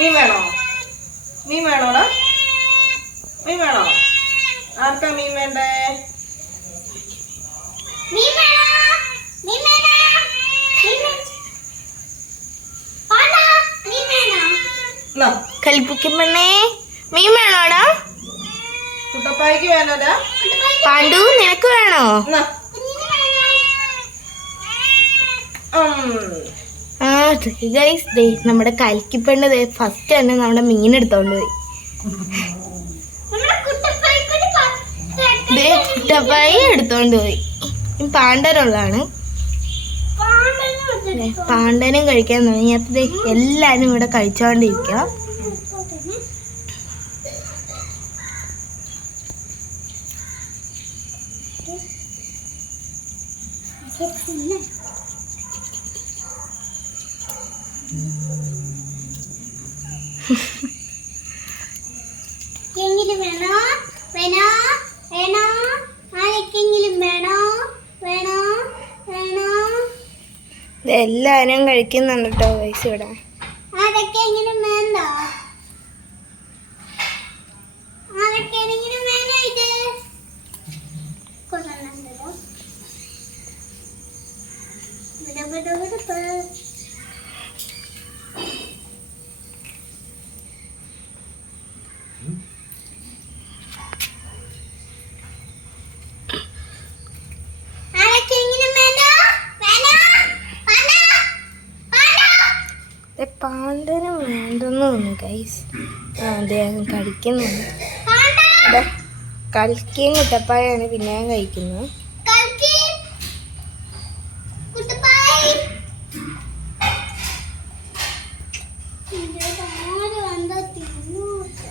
മീൻ വേണോ? മീൻ വേണോടാ? മീൻ വേണോ? ആർക്കാ മീൻ വേണ്ടേ? കളിപ്പിക്കും പെണ്ണേ, മീൻ വേണോടാ? കുട്ടപ്പായ്ക്ക് വേണോടാ? പാണ്ഡു നിനക്ക് വേണോ? നമ്മുടെ കൽക്കിപ്പെണ്ണ് ഫസ്റ്റ് തന്നെ നമ്മുടെ മീൻ എടുത്തോണ്ട് പോയി. കുട്ടപ്പായി എടുത്തോണ്ട് പോയി. പാണ്ഡനുള്ളതാണ്. പാണ്ഡനും കഴിക്കാൻ തുടങ്ങിയപ്പോ എല്ലാരും ഇവിടെ കഴിച്ചോണ്ടിരിക്കുക. വേണോ വേണോ വേണോ ആരെങ്കിലും വേണോ വേണോ വേണോ? എല്ലാരും കഴിക്കുന്നുണ്ട് കേട്ടോ വയസ്സ് ഇവിടെ. ആരെങ്കിലും വേണ്ടോ? ആരെങ്കിലും വേണോ? ഇത് കൊണ്ടുവന്നോ? പാണ്ഡനും വേണ്ടെന്ന് തോന്നുന്നു ഗൈസ്. അദ്ദേഹം കഴിക്കുന്നുണ്ട്. കൽക്കിയും കുട്ടപ്പായാണ് പിന്നെയും കഴിക്കുന്നത്.